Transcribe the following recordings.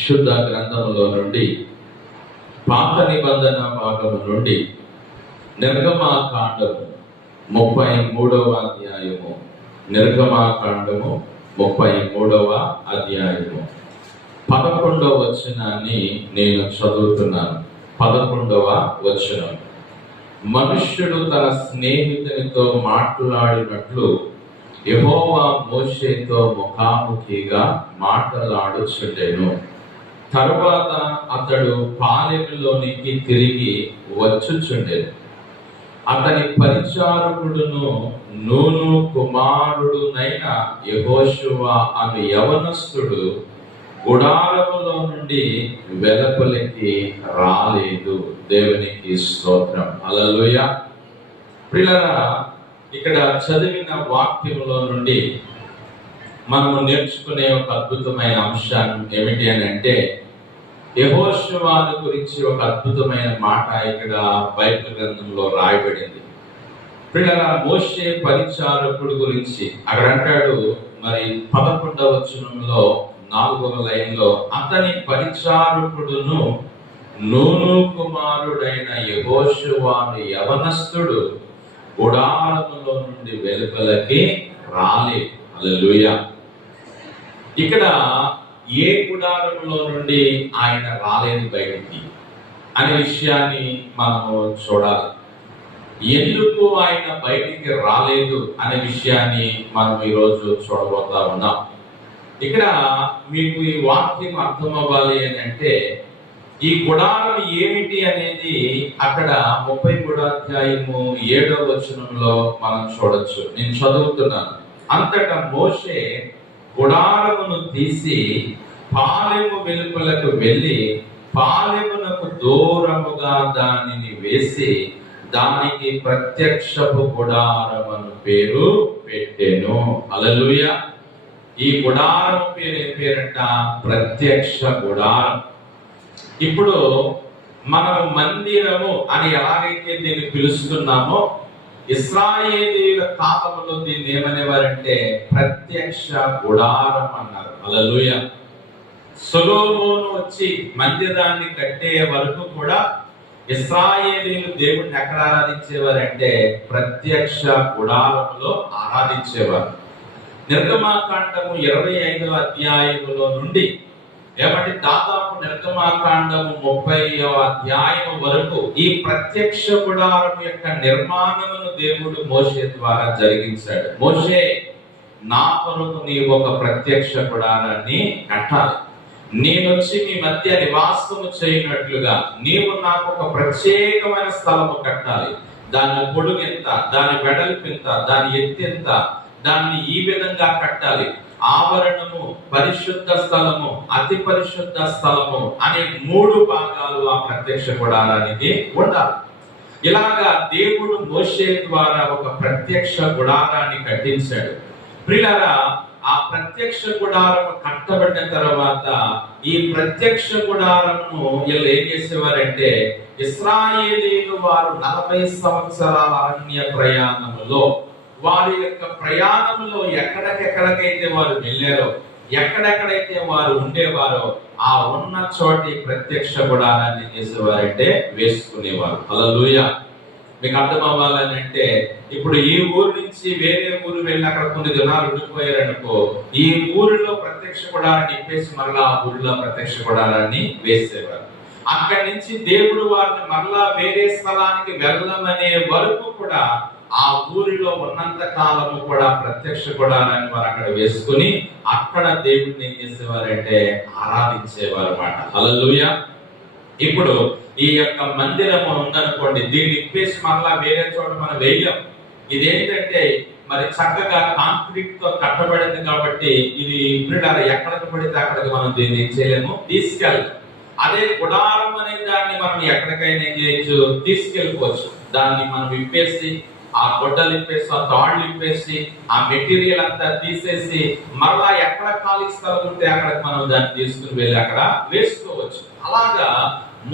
శుద్ధ గ్రంథములో నుండి పాత నిబంధన భాగము నుండి నిర్గమాకాండము 33వ అధ్యాయము నిర్గమాకాండము 33వ అధ్యాయము 11వ వచనాన్ని నేను చదువుతున్నాను. 11వ వచనం, మనుష్యుడు తన స్నేహితునితో మాట్లాడినట్లు యెహోవా మోషేతో ముఖాముఖిగా మాట్లాడుచుండెను. తరువాత అతడు పాలెములోనికి తిరిగి వచ్చుచుండెను. అతని పరిచారకుడును నూను కుమారుడునైన యెహోషువ అను యవనస్తుడు గుడారములో నుండి వెలుపలికి రాలేదు. దేవునికి స్తోత్రం. హల్లెలూయా. ప్రియులారా, ఇక్కడ చదివిన వాక్యములో నుండి మనము నేర్చుకునే ఒక అద్భుతమైన అంశం ఏమిటి అని అంటే, యెహోషువను గురించి ఒక అద్భుతమైన మాట ఇక్కడ బైబిల్ గ్రంథంలో రాయబడింది. ప్రియులారా, మోషే పరిచారకుడు గురించి అక్కడ అంటాడు. మరి 11వ వచనంలో 4వ లైన్లో, అతని పరిచారకుడును నూను కుమారుడైన యెహోషువను యవనస్తుడు గుడారములో నుండి వెలుపలకి రాలేదు. హల్లెలూయా. ఇక్కడ ఏ గుడారములో నుండి ఆయన రాలేదు బయటికి అనే విషయాన్ని మనము చూడాలి. ఎందుకు ఆయన బయటికి రాలేదు అనే విషయాన్ని మనం ఈరోజు చూడబోతా ఉన్నాం. ఇక్కడ మీకు ఈ వాక్యం అర్థం అవ్వాలి అని అంటే, ఈ గుడారం ఏమిటి అనేది అక్కడ 33వ అధ్యాయము 7వ వచనంలో మనం చూడొచ్చు. నేను చదువుతున్నాను. అంతటా మోషే గుడారమును తీసి పాలెము వెలుపలకు వెళ్ళి పాలెమునకు దూరముగా దానిని వేసి దానికి ప్రత్యక్షపు గుడారమను పేరు పెట్టెను. హల్లెలూయా. ఈ గుడారం పేరు ఏం పేరంట? ప్రత్యక్ష గుడారం. ఇప్పుడు మనం మందిరము అని ఎలాగైతే దీన్ని పిలుస్తున్నామో, ఇశ్రాయేలీయుల కాలంలో దీన్ని ఏమనేవారంటే ప్రత్యక్ష గుడారం అన్నారు. హల్లెలూయా. సొలొమోను వచ్చి మందిరాన్ని కట్టే వరకు కూడా ఇశ్రాయేలీయులు దేవుడిని ఎక్కడ ఆరాధించేవారంటే ప్రత్యక్ష గుడారంలో ఆరాధించేవారు. నిర్గమాకాండము 25వ అధ్యాయములో నుండి ఏమంటే దాదాపు నిర్గమాకాండము 30వ అధ్యాయం వరకు ఈ ప్రత్యక్ష గుడారం యొక్క నిర్మాణమును దేవుడు మోషే ద్వారా జరిగించాడు. మోషే, నా కొరకు నీవు ఒక ప్రత్యక్ష గుడారాన్ని కట్టాలి. నేను వచ్చి మీ మధ్య నివాసము చేయనట్లుగా నీవు నాకు ఒక ప్రత్యేకమైన స్థలము కట్టాలి. దాని పొడుగు ఎంత, దాని వెడల్పు ఎంత, దాని ఎత్తు ఎంత, దాన్ని ఈ విధంగా కట్టాలి. ఆవరణము, పరిశుద్ధ స్థలము, అతి పరిశుద్ధ స్థలము అనే 3 భాగాలు ఆ ప్రత్యక్ష గుడారానికి ఉండాలి. ఇలాగా దేవుడు మోషే ద్వారా ఒక ప్రత్యక్ష గుడారాన్ని కట్టించాడు. ప్రియులారా, ఆ ప్రత్యక్ష గుడారం కట్టబడిన తర్వాత ఈ ప్రత్యక్ష గుడారమును వీళ్ళు ఏం చేసేవారంటే, ఇశ్రాయేలీయులు వారు 40 సంవత్సరాల అరణ్య ప్రయాణములో వారి యొక్క ప్రయాణంలో ఎక్కడికెక్కడికైతే వారు వెళ్ళారో, ఎక్కడెక్కడైతే వారు ఉండేవారో ఆ ఉన్న చోటి ప్రత్యక్ష గుడారాన్ని చేసేవారంటే వేసుకునేవారు. హల్లెలూయా. మీకు అర్థం అవ్వాలని అంటే, ఇప్పుడు ఈ ఊరు నుంచి వేరే ఊరు వెళ్ళి అక్కడ కొన్ని దినాలు ఉండిపోయారనుకో, ఈ ఊరిలో ప్రత్యక్ష గుడారాన్ని ఇప్పేసి మరలా ఆ ఊరిలో ప్రత్యక్ష గుడారాన్ని వేసేవారు. అక్కడి నుంచి దేవుడు వారిని మరలా వేరే స్థలానికి వెళ్ళమనే వరకు కూడా ఆ ఊరిలో ఉన్నంత కాలము కూడా ప్రత్యక్ష గుడారాన్ని వారు అక్కడ వేసుకుని అక్కడ దేవుడిని ఏం చేసేవారంటే ఆరాధించేవారు అన్నమాట. హల్లెలూయా. ఇప్పుడు ఈ యొక్క మందిరము ఉందనుకోండి, దీన్ని ఇప్పేసి మరలా వేరే చోట మనం వేయలేం. ఇదేంటంటే మరి చక్కగా కాంక్రీట్ తో కట్టబడింది కాబట్టి ఇది ఎక్కడికి పడితే అక్కడికి మనం దీన్ని ఏం చేయలేము, తీసుకెళ్ళాలి. అదే గుడారం అనే దాన్ని మనం ఎక్కడికైనా ఏం చేయొచ్చు, తీసుకెళ్ళిపోవచ్చు. దాన్ని మనం ఇప్పేసి ఆ గొడ్డలు ఇప్పేసి ఆ తాళ్ళు ఇప్పేసి ఆ మెటీరియల్ అంతా తీసేసి మరలా ఎక్కడ ఖాళీ స్థలం ఉంటే అక్కడికి మనం దాన్ని తీసుకుని వెళ్ళి అక్కడ వేసుకోవచ్చు. అలాగా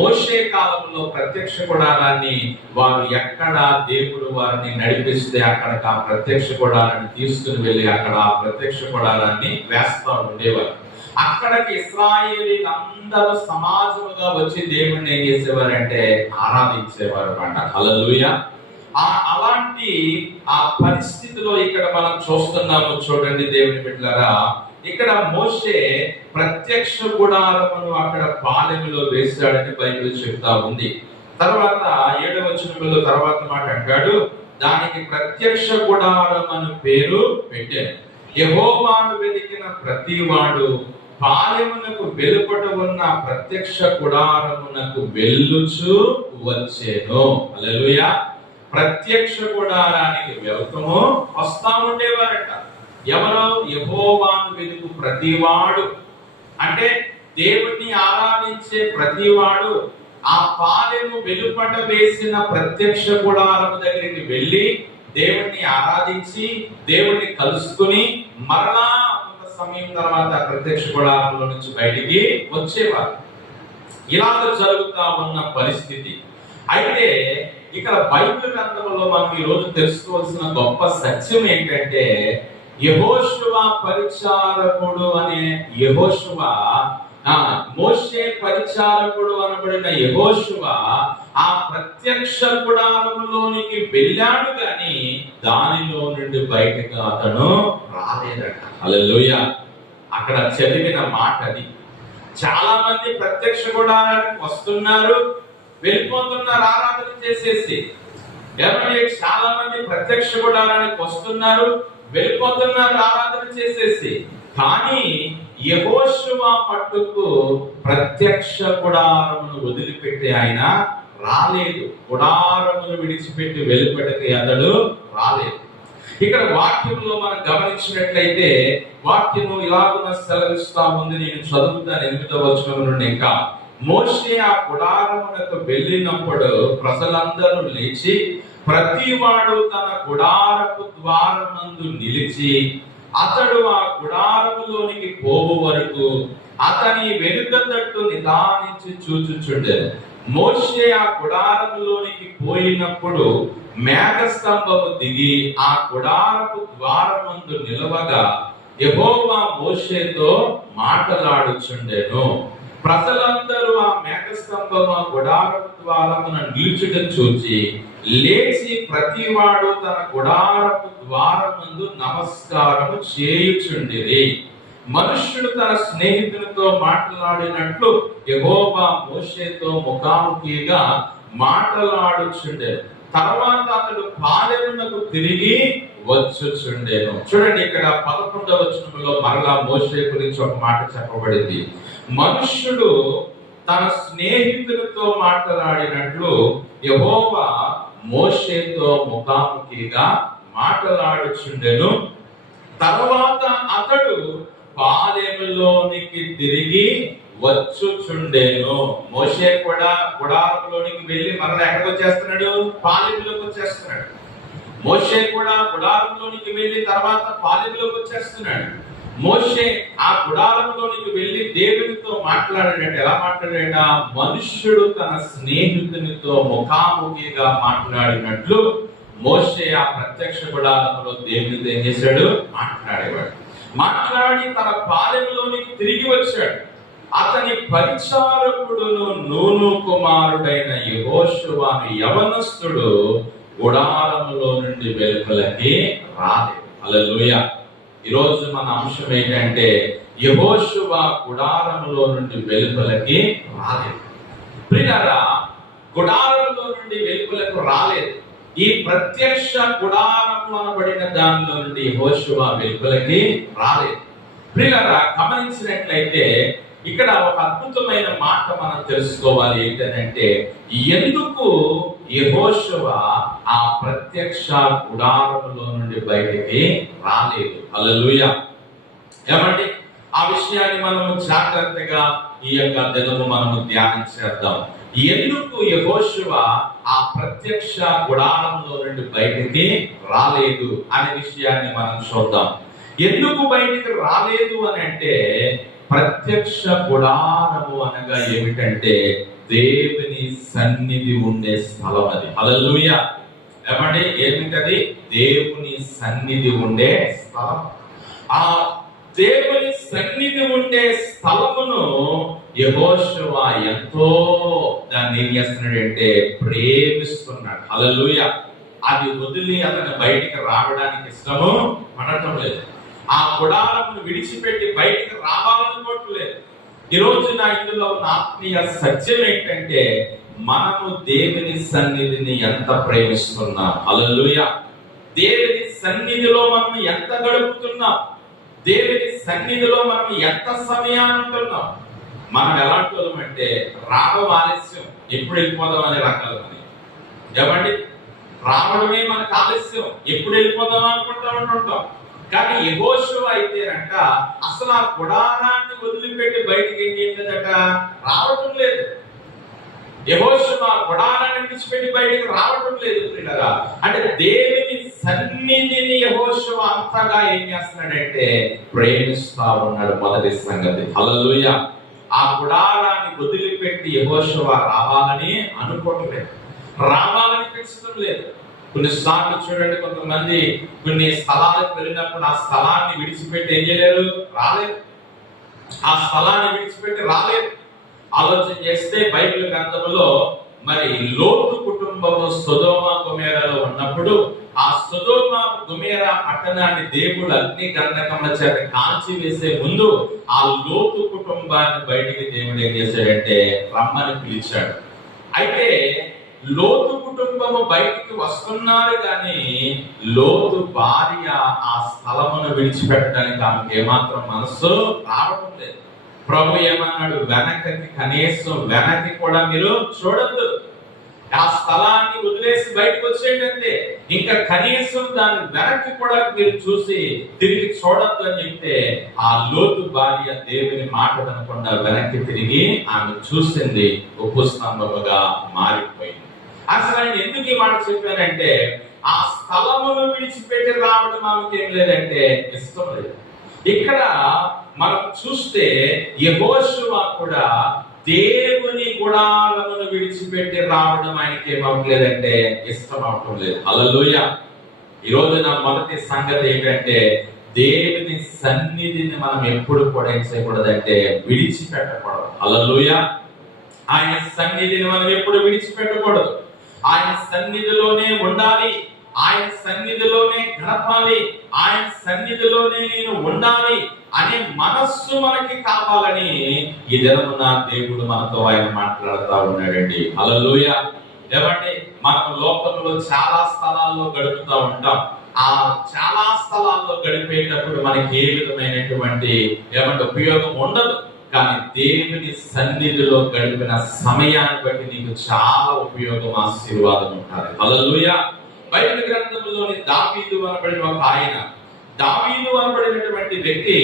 మోషే కాలంలో ప్రత్యక్ష గుడారాన్ని వారు ఎక్కడ దేవుడు వారిని నడిపిస్తే అక్కడికి ఆ ప్రత్యక్ష గుడారాన్ని తీసుకుని వెళ్ళి అక్కడ ఆ ప్రత్యక్ష గుడారాన్ని వేస్తా ఉండేవారు. అక్కడికి ఇశ్రాయేలీలు అందరూ సమాజముగా వచ్చి దేవుణ్ణి ఏం చేసేవారంటే ఆరాధించేవారు అన్నమాట. హల్లెలూయా. అలాంటి ఆ పరిస్థితిలో ఇక్కడ మనం చూస్తున్నాము. చూడండి దేవుని బిడ్డలారా, ఇక్కడ మోషే ప్రత్యక్ష గుడారమును అక్కడ పాలెములో వేశాడని బైబిల్ చెప్తా ఉంది. తర్వాత 7వ వచనంలో తర్వాత మాట అంటాడు, దానికి ప్రత్యక్ష గుడారం అని పేరు పెట్టారు. యెహోవాను వెతికిన ప్రతివాడు పాలెమునకు వెలుపట ఉన్న ప్రత్యక్ష గుడారమునకు వెళ్ళుచు వచ్చేను. హల్లెలూయా. ప్రత్యక్ష గుడారానికి వెళ్తాము వస్తా ఉండేవారట. ఎవరో యెహోవాను వెతుకు ప్రతివాడు అంటే దేవుణ్ణి ఆరాధించే ప్రతివాడు ఆ పాలెము వెలుపట వేసిన ప్రత్యక్ష గుడారము దగ్గరికి వెళ్ళి దేవుణ్ణి ఆరాధించి దేవుణ్ణి కలుసుకుని మరలా కొంత సమయం తర్వాత ప్రత్యక్ష గుడారంలో నుంచి బయటికి వచ్చేవారు. ఇలాగ జరుగుతా ఉన్న పరిస్థితి. అయితే ఇక్కడ బైబిల్ గ్రంథంలో మనం ఈ రోజు తెలుసుకోవాల్సిన గొప్ప సత్యం ఏంటంటే, యెహోషువ పరిచారకుడు అనే యెహోషువ, మోషే పరిచారకుడు అనబడిన యెహోషువ ఆ ప్రత్యక్ష గుడారములోనికి వెళ్ళాడు కానీ దానిలో నుండి బయటకు అతను రాలేదట. హల్లెలూయా. అక్కడ చదివిన మాట అది. చాలా మంది ప్రత్యక్ష గుడారానికి వస్తున్నారు, వెళ్ళిపోతున్నారు ఆరాధన చేసేసి. చాలా మంది ప్రత్యక్ష గుడారానికి వస్తున్నారు, వెళ్ళిపోతున్నారు ఆరాధన చేసేసి. కానీ యెహోషువ మట్టుకు ప్రత్యక్ష గుడారమును వదిలిపెట్టి ఆయన రాలేదు. గుడారమును విడిచిపెట్టి వెళ్ళిపెట్టి అతడు రాలేదు. ఇక్కడ వాక్యంలో మనం గమనించినట్లయితే వాక్యము ఇలాగున సెలవిస్తా ఉంది. నేను చదువుతాను 8వ వచనం నుండి. ఇంకా మోషే ఆ గుడారమునకు వెళ్ళినప్పుడు ప్రజలందరూ లేచి ప్రతివాడు తన గుడారపు ద్వారమందు నిలిచి అతడు ఆ గుడారములోనికి పోవు వరకు అతని వెనుక తట్టు నిదానించి చూచుచుండెను. మోషే ఆ గుడారములోనికి పోయినప్పుడు మేఘస్తంభము దిగి ఆ గుడారపు ద్వారమందు నిలవగా యెహోవా మోషేతో మాటలాడుచుండెను. ప్రజలందరూ ఆ మేఘస్తంభము గుడారపు ద్వారమున నిలుచుట చూచి లేచి ప్రతివాడు తన గుడారపు ద్వారమందు నమస్కారము చేయుచుండిరి. మనుష్యుడు తన స్నేహితునితో మాట్లాడినట్లు యెహోవా మోషేతో ముఖాముఖిగా మాట్లాడుచుండెను. తర్వాత అతడు పాలెమునకు తిరిగి వచ్చుచుండెను. చూడండి, ఇక్కడ 11వ వచనంలో మరలా మోషే గురించి ఒక మాట చెప్పబడింది. మనుష్యుడు తన స్నేహితులతో మాట్లాడినట్లు యెహోవా మోషేతో ముఖాముఖిగా మాట్లాడుచుండెను. తర్వాత అతడు పాలెములోనికి తిరిగి వచ్చుచుండెను. మోషే కూడా గుడారంలోనికి వెళ్ళి మరలా ఎక్కడికి వచ్చేస్తున్నాడు? పాలెములోకి వచ్చేస్తున్నాడు. మోషే కూడా గుడారంలోనికి వెళ్ళి తర్వాత పాలెములోకి వచ్చేస్తున్నాడు. మోషే ఆ గుడారంలోనికి వెళ్ళి దేవునితో మాట్లాడాడంటే ఎలా మాట్లాడాడ? మనుష్యుడు తన స్నేహితునితో ముఖాముఖిగా మాట్లాడినట్లు మోషే ఆ ప్రత్యక్ష గుడారంలో దేవునితో ఏం చేశాడు? మాట్లాడేవాడు. మాట్లాడి తన పాలెములోనికి తిరిగి వచ్చాడు. అతని పరిచారకుడును నూను కుమారుడైన యెహోషువ యవనస్తుడు గుడారములో నుండి వెలుపలకి రాలేదు. హల్లెలూయా. ఈరోజు మన అంశం ఏంటంటే యెహోషువ గుడారములో నుండి వెలుపలకి రాలేదు. ప్రియులారా, గుడారములో నుండి వెలుపలకు రాలేదు. ఈ ప్రత్యక్ష గుడారము అనబడిన దానిలో నుండి యెహోషువ వెలుపలకి రాలేదు. ప్రియులారా, గమనించినట్లయితే ఇక్కడ ఒక అద్భుతమైన మాట మనం తెలుసుకోవాలి. ఏంటంటే ఎందుకు యెహోషువ ఆ ప్రత్యక్ష గుడారములో నుండి బయటికి రాలేదు? హల్లెలూయా. ఏమండి, ఆ విషయాన్ని మనము జాగ్రత్తగా ఈ యొక్క దినము మనము ధ్యానం చేద్దాం. ఎందుకు యెహోషువ ఆ ప్రత్యక్ష గుడారంలో నుండి బయటికి రాలేదు అనే విషయాన్ని మనం చూద్దాం. ఎందుకు బయటికి రాలేదు అని అంటే, ప్రత్యక్ష గుడారము అనగా ఏమిటంటే దేవుని సన్నిధి ఉండే స్థలం అది. హల్లెలూయా. ఏమండి, ఏమిటది? దేవుని సన్నిధి ఉండే స్థలం. ఆ దేవుని సన్నిధి ఉండే స్థలమును యెహోషువ ఎంతో దాన్ని ఏం చేస్తున్నాడంటే ప్రేమిస్తున్నాడు. హల్లెలూయా. అది వదిలి అతను బయటికి రావడానికి ఇష్టము పడటం లేదు. ఆ గుడారమును విడిచిపెట్టి బయటికి రావాలనుకోవట్లేదు. ఈ రోజు నా ఇందులో ఉన్న ఆత్మీయ సత్యం ఏంటంటే మనము దేవుని సన్నిధిని ఎంత ప్రేమిస్తున్నాం. హల్లెలూయా. దేవుని సన్నిధిలో మనం ఎంత గడుపుతున్నాం, దేవుని సన్నిధిలో మనం ఎంత సమయాన్ని ఉంటున్నాం. మనం ఎలాంటి వాళ్ళం అంటే రావడం ఆలస్యం, ఎప్పుడు వెళ్ళిపోదాం అనే రకాలు. ఏమండి, రావడమే మనకు ఆలస్యం, ఎప్పుడు వెళ్ళిపోదాం అనుకుంటా ఉంటుంటాం. కానీ యెహోషువ అయితేనంట అసలు ఆ గుడారాన్ని వదిలిపెట్టి బయటికి ఏం చేయలేదట, రావటం లేదు. యెహోషువ గుడారాన్ని విడిచిపెట్టి బయటికి రావటం లేదు పిల్లగా. అంటే దేవుని సన్నిధిని యెహోషువ అంతగా ఏం చేస్తున్నాడంటే ప్రేమిస్తా ఉన్నాడు. మొదటి సంగతి. హల్లెలూయా. ఆ గుడారాన్ని వదిలిపెట్టి యెహోషువ రావాలని అనుకోవట్లేదు, రావాలని పెంచడం లేదు. కొన్నిసార్లు చూడండి, కొంతమంది కొన్ని స్థలాలకు వెళ్ళినప్పుడు ఆ స్థలాన్ని విడిచిపెట్టి ఏం చేయలేరు, రాలేదు. ఆ స్థలాన్ని విడిచిపెట్టి రాలేదు. ఆలోచన చేస్తే బైబిల్ గ్రంథంలో మరి లోతు కుటుంబము సొదొమ గొమొర్రాలో ఉన్నప్పుడు ఆ సొదొమ గొమొర్రా పట్టణాన్ని దేవుడు అగ్ని గంధకముల చేత కాల్చి వేసే ముందు ఆ లోతు కుటుంబాన్ని బయటికి దేవుడు ఏం చేశాడంటే రమ్మని పిలిచాడు. అయితే లోతు కుటుంబము బయటికి వస్తున్నారు కానీ లోతు భార్య ఆ స్థలమును విడిచిపెట్టడానికి ఆమెకు ఏమాత్రం మనసు రావడం లేదు. ప్రభు ఏమన్నాడు, వెనకకి కనీసం వెనక్కి కూడా మీరు చూడద్దు, ఆ స్థలాన్ని వదిలేసి బయటకు వచ్చేయండి అంతే. ఇంకా కనీసం దాని వెనక్కి కూడా మీరు చూసి తిరిగి చూడద్దు అని చెప్తే ఆ లోతు భార్య దేవుని మాట వినకుండా వెనక్కి తిరిగి ఆమె చూసింది, ఉప్పు స్తంభముగా మారిపోయింది. అసలు ఆయన ఎందుకు ఈ మాట చెప్పానంటే ఆ స్థలమును విడిచిపెట్టి రావడం ఆమెకి ఏం లేదంటే ఇష్టం లేదు. ఇక్కడ మనం చూస్తే యెహోషువ కూడా దేవుని గుడారమును విడిచిపెట్టి రావడం ఆయనకి ఏమవట్లేదంటే ఇష్టం అవటం లేదు. హల్లెలూయా. ఈ రోజు నా మొదటి సంగతి ఏంటంటే దేవుని సన్నిధిని మనం ఎప్పుడు కూడా ఏం చేయకూడదంటే విడిచిపెట్టకూడదు. హల్లెలూయా. ఆయన సన్నిధిని మనం ఎప్పుడు విడిచిపెట్టకూడదు. ఆయన సన్నిధిలోనే ఉండాలి, ఆయన సన్నిధిలోనే గడపాలి, ఆయన సన్నిధిలోనే నేను ఉండాలి అనే మనస్సు మనకి కావాలని ఈ దినమున దేవుడు మనతో ఆయన మాట్లాడుతూ ఉన్నాడండి. హల్లెలూయా. ఏమంటే మనం లోకంలో చాలా స్థలాల్లో గడుపుతూ ఉంటాం. ఆ చాలా స్థలాల్లో గడిపేటప్పుడు మనకి ఏ విధమైనటువంటి ఏమంటే ఉపయోగం ఉండదు. కానీ దేవుని సన్నిధిలో గడిపిన సమయాన్ని బట్టి నీకు చాలా ఉపయోగం, ఆశీర్వాదం ఉంటుంది. హల్లెలూయా. బైబిల్ గ్రంథంలోని దావీదు అనబడిన ఒక ఆయన, దావీదు అనబడినటువంటి వ్యక్తి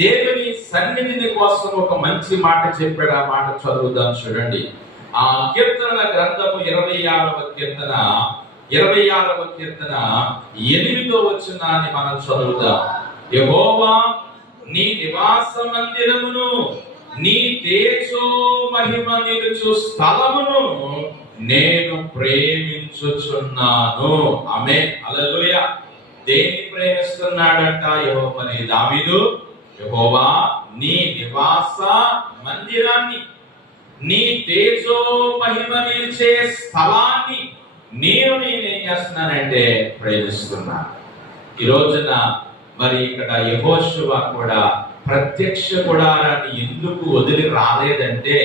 దేవుని సన్నిధిని కోసం ఒక మంచి మాట చెప్పాడు. ఆ మాట చదువుదాం చూడండి. ఆ కీర్తనల గ్రంథము 26వ కీర్తన 8వ వచనాన్ని మనం చదువుదాం. యెహోవా నీ నివాస మందిరమును, నీ తేజో మహిమ నిలుచు స్థలమును నేను ప్రేమించుచున్నాను. ఆమేన్. హల్లెలూయా. దేన్ని ప్రేమిస్తున్నాడంట యెహోవాని దావీదు? యెహోవా నీ నివాస మందిరాన్ని, నీ తేజో మహిమ నిలిచే స్థలాన్ని నేనేం చేస్తున్నానంటే ప్రేమిస్తున్నాను. ఈ రోజున మరి ఇక్కడ యెహోషువ కూడా ప్రత్యక్ష గుడారాన్ని ఎందుకు వదిలి రాలేదంటే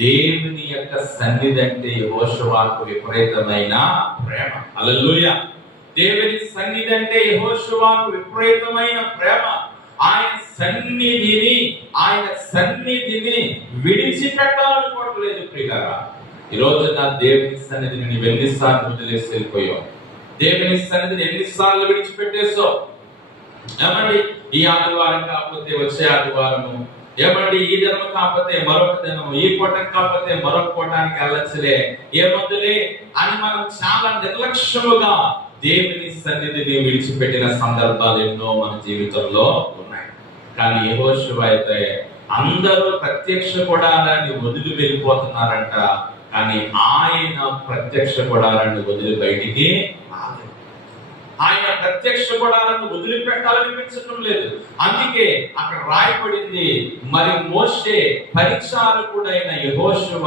దేవుని యొక్క సన్నిధి అంటే యెహోషువకు విపరీతమైన ప్రేమ. హల్లెలూయా. దేవుని సన్నిధి అంటే యెహోషువకు విపరీతమైన ప్రేమ. ఆయన సన్నిధిని విడిచిపెట్టాలనుకోవట్లేదు ప్రియులారా. ఈ రోజు నా దేవుని సన్నిధిని నువ్వు ఎన్నిసార్లు వదిలేసి వెళ్ళిపోయావు? దేవుని సన్నిధిని ఎన్నిసార్లు విడిచిపెట్టేసావు? ఏమండి, ఈ ఆదివారం కాకపోతే వచ్చే ఆదివారము, ఏమండి ఈ దినం కాకపోతే మరొక దినము, ఈ పూటం కాకపోతే మరొక పూటానికి వెళ్ళచ్చులే, ఏమొద్దులే అని మనం చాలా నిర్లక్ష్యముగా దేవుని సన్నిధిని విడిచిపెట్టిన సందర్భాలు ఎన్నో మన జీవితంలో ఉన్నాయి. కానీ యెహోషువ అయితే అందరూ ప్రత్యక్ష గుడారాన్ని వదిలి వెళ్ళిపోతున్నారంట, కానీ ఆయన ప్రత్యక్ష గుడారాన్ని వదిలి బయటికి రాలేదు. ఆయన ప్రత్యక్ష గుడారాన్ని వదిలిపెట్టాలనిపించడం లేదు. అందుకే అక్కడ రాయబడింది, మరి మోషే పరిచారకుడైన యెహోషువ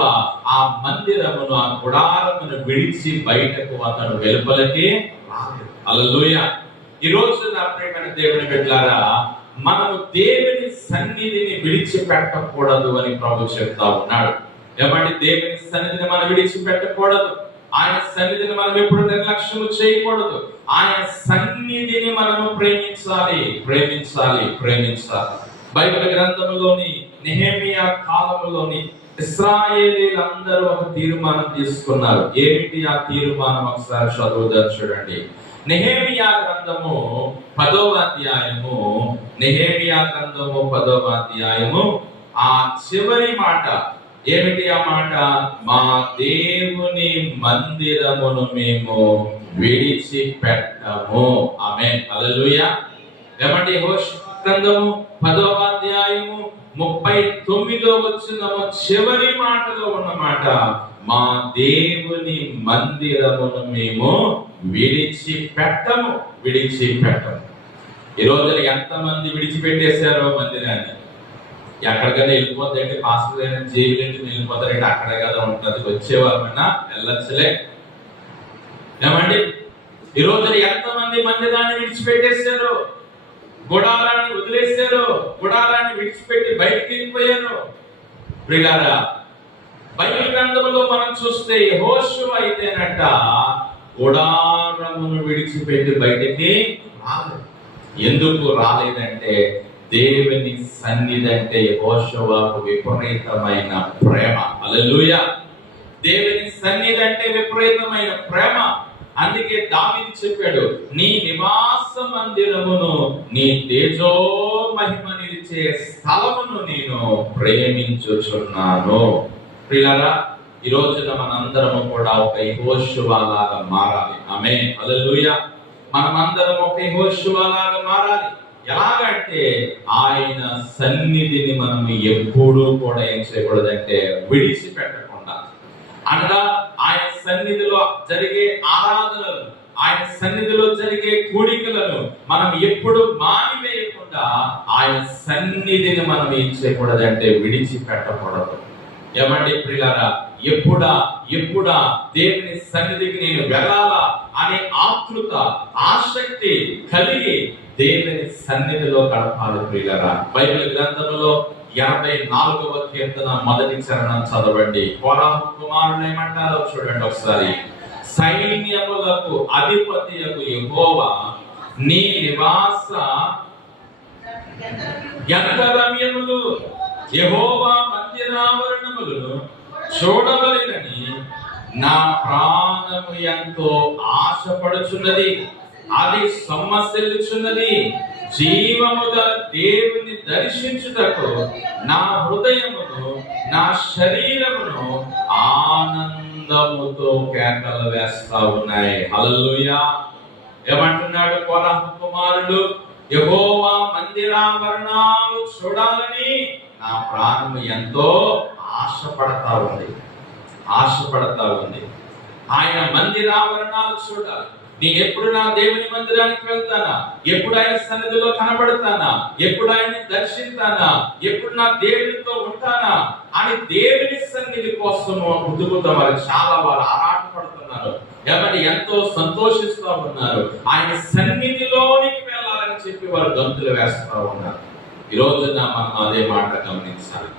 ఆ మందిరమును, ఆ గుడారమును విడిచి బయటకు అతడు వెలుపలకి రాలేదు. హల్లెలూయా. ఈ రోజు నా ప్రియమైన దేవుని బిడ్డలారా, మనము దేవుని సన్నిధిని విడిచిపెట్టకూడదు అని ప్రభు చెప్తా ఉన్నాడు. ఏమంటే దేవుని సన్నిధిని మనం విడిచిపెట్టకూడదు. ఆయన సన్నిధిని మనం ఎప్పుడు నిర్లక్ష్యం చేయకూడదు. ఆయన సన్నిధిని మనము ప్రేమించాలి. బైబిల్ గ్రంథంలోని నెహెమియా కాలంలోని ఇశ్రాయేలీలందరూ ఒక తీర్మానం తీసుకున్నారు. ఏమిటి ఆ తీర్మానం? ఒకసారి చదువుదాం చూడండి. నెహెమియా గ్రంథము 10వ అధ్యాయము, నెహెమియా గ్రంథము 10వ అధ్యాయము ఆ చివరి మాట ఏమిటి? ఆ మాట, మా దేవుని మందిరమును మేము విడిచిపెట్టము. ఆమేన్, హల్లెలూయా. ఏమంటే యెహోషువ గ్రంథము 10వ అధ్యాయము 39వ వచనము చివరి మాటలో ఉన్న మాట, మా దేవుని మందిరమును మేము విడిచిపెట్టము. ఈ రోజున ఎంతమంది విడిచిపెట్టేశారో మందిరాన్ని? ఎక్కడికైనా వెళ్ళిపోతాయంటే పాస్టర్ గారి జైలు వెళ్ళిపోతారంటే అక్కడే కదా ఉంటుంది, వచ్చేవాళ్ళమైనా వెళ్ళొచ్చులే. ఏమండి, ఈ రోజున ఎంతమంది మందిరాన్ని విడిచిపెట్టేశారు, గుడారాన్ని వదిలేశారు, గుడారాన్ని విడిచిపెట్టి బయటికి వెళ్ళిపోయారు. ప్రియులారా, బైబిల్ గ్రంథంలో మనం చూస్తే యెహోషువ అయితేనట గుడారమును విడిచిపెట్టి బయటికి రాలేదు. ఎందుకు రాలేదంటే దేవుని సన్నిధి అంటే యెహోషువకు విపరీతమైన ప్రేమ. హల్లెలూయా. దేవుని సన్నిధి అంటే విపరీతమైన ప్రేమ. అందుకే దావీదు చెప్పాడు, నీ నివాస మందిరమును, నీ తేజో మహిమ నిలిచే స్థలమును నేను ప్రేమించుచున్నాను. ప్రియులారా, ఈ రోజున మనందరము కూడా ఒక యెహోషువ లాగా మారాలి. ఆమేన్, హల్లెలూయా. మనమందరం ఒక యెహోషువ లాగా మారాలి. ఎలాగంటే ఆయన సన్నిధిని మనం ఎప్పుడూ కూడా ఏం చేయకూడదంటే విడిచిపెట్టకుండా, అనగా ఆయన సన్నిధిలో జరిగే ఆరాధనలు, ఆయన సన్నిధిలో జరిగే కూడికలను మనం ఎప్పుడు మానివేయకుండా ఆయన సన్నిధిని మనం ఏం చేయకూడదంటే విడిచిపెట్టకూడదు. ఏమండి ప్రియులారా, ఎప్పుడా దేవుని సన్నిధికి నేను వెళ్ళాలా అనే ఆతృత, ఆసక్తి కలిగి దేవుని సన్నిధిలో గడపాలి. ప్రియులారా, బైబిల్ గ్రంథంలో 84వ కీర్తన మొదటి చరణం చదవండి. కోరాహు కుమారుడు ఏమంటారో చూడండి ఒకసారి. సైన్యములకు అధిపతియగు యెహోవా, నీ నివాస యంత్రరమ్యములు, యెహోవా మందిరావరణములను చూడవలెనని నా ప్రాణము ఎంతో ఆశపడుచున్నది, అది సొమ్మసిల్లుచున్నది. జీవముగా దేవుని దర్శించుటకు నా హృదయమును, నా శరీరమును ఆనందముతో కేకలు వేస్తా ఉన్నాయి. హల్లెలూయా. ఏమంటున్నాడు కోరాహు కుమారుడు? యెహోవా మందిరావరణాలు చూడాలని నా ప్రాణము ఎంతో ఆశపడతా ఉంది. ఆయన మందిరావరణాలు చూడాలి. నేను ఎప్పుడు నా దేవుని మందిరానికి వెళ్తానా, ఎప్పుడు ఆయన సన్నిధిలో కనబడతానా, ఎప్పుడు ఆయన్ని దర్శిస్తానా, ఎప్పుడు నా దేవునితో ఉంటానా అని దేవుని సన్నిధి కోసము వారు చాలా వారు ఆరాటపడుతున్నారు. ఏమని ఎంతో సంతోషిస్తూ ఉన్నారు. ఆయన సన్నిధిలోనికి వెళ్ళాలని చెప్పి వారు గంతులు వేస్తూ ఉన్నారు. ఈ రోజున మనం అదే మాట గమనించాలి.